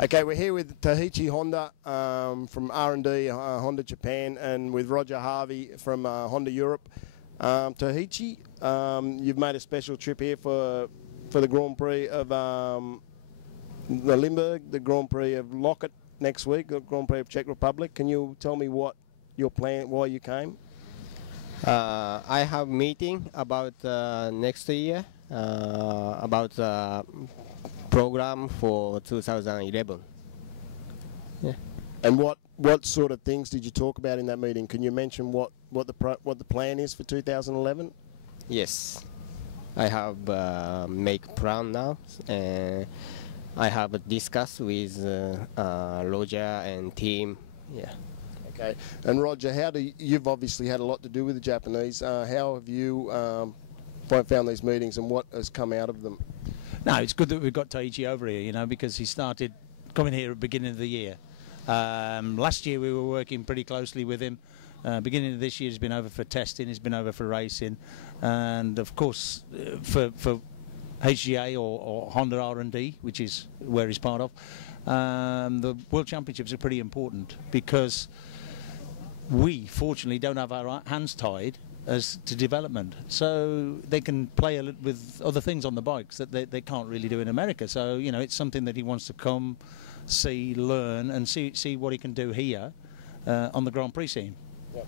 Okay, we're here with Tahichi Honda from R&D Honda Japan, and with Roger Harvey from Honda Europe. Tahichi, you've made a special trip here for the Grand Prix of the Limburg, the Grand Prix of Loket next week, the Grand Prix of Czech Republic. Can you tell me what your plan, why you came? I have meeting about next year about program for 2011. Yeah. And what sort of things did you talk about in that meeting? Can you mention what the plan is for 2011? Yes, I have make plan now. I have discussed with Roger and team. Yeah. Okay. And Roger, you've obviously had a lot to do with the Japanese. How have you found these meetings, and what has come out of them? No, it's good that we've got Taichi over here, you know, because he started coming here at the beginning of the year. Last year we were working pretty closely with him. Beginning of this year he's been over for testing, he's been over for racing, and of course for HGA or Honda R&D, which is where he's part of, the World Championships are pretty important because we fortunately don't have our hands tied as to development, so they can play a little with other things on the bikes that they can't really do in America. So you know, it's something that he wants to come, see, learn, and see what he can do here on the Grand Prix scene. Yep.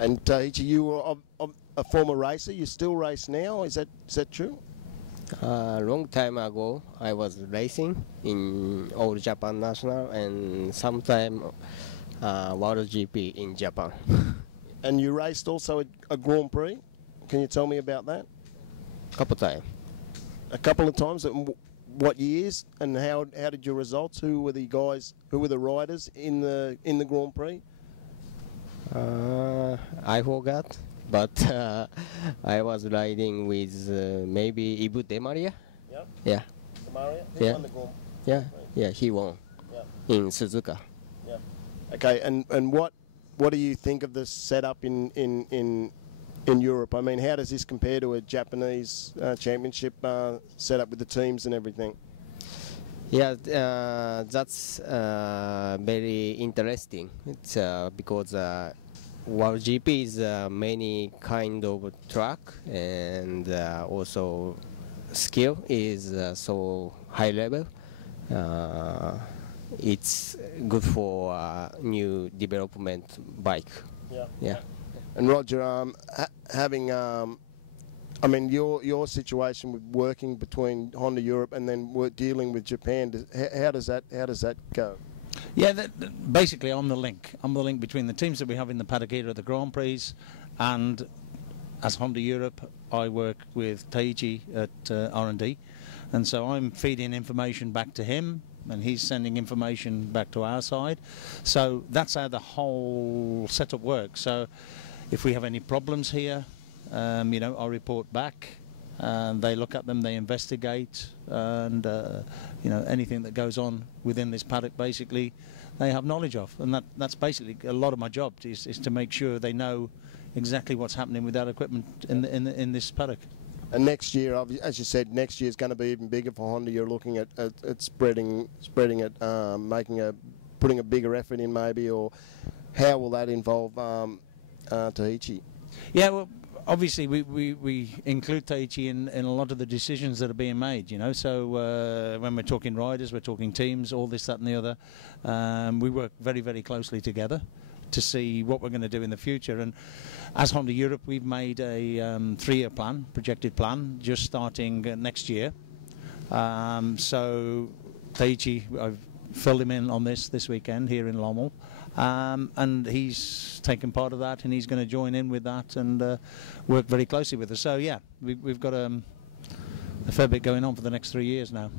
And Taichi, you were a former racer. You still race now. Is that true? Long time ago, I was racing in All Japan National and sometime World GP in Japan. And you raced also a Grand Prix. Can you tell me about that? Couple times. A couple of times. What years and how did your results? Who were the guys? Who were the riders in the Grand Prix? I forgot, but I was riding with maybe Ibu De Maria. Yep. Yeah. De Maria. He won the Grand Prix. Yeah. Yeah. He won. Yep. In Suzuka. Yeah. Okay. And what do you think of the setup in Europe? I mean, how does this compare to a Japanese championship setup with the teams and everything? Yeah, that's very interesting. It's because World GP is many kind of track, and also skill is so high level. It's good for new development bike. Yeah. Yeah. And Roger, having I mean, your situation with working between Honda Europe and then dealing with Japan, how does that go? Yeah, basically I'm the link. I'm the link between the teams that we have in the paddock here at the Grand Prix, and as Honda Europe, I work with Taichi at R&D, and so I'm feeding information back to him, and he's sending information back to our side. So that's how the whole setup works. So if we have any problems here, you know, I report back, and they look at them, they investigate, and you know, anything that goes on within this paddock, basically, they have knowledge of, and that's basically a lot of my job is to make sure they know exactly what's happening with that equipment in this paddock. And next year, as you said, next year is going to be even bigger for Honda. You're looking at spreading it, putting a bigger effort in, maybe, or how will that involve Taichi? Yeah, well, obviously we include Taichi in a lot of the decisions that are being made, you know. So when we're talking riders, we're talking teams, all this, that and the other. We work very, very closely together to see what we're going to do in the future. And as Honda Europe, we've made a 3-year plan, projected plan, just starting next year. So Taichi, I've filled him in on this weekend here in Lommel, and he's taken part of that, and he's going to join in with that and work very closely with us. So yeah, we've got a fair bit going on for the next 3 years now.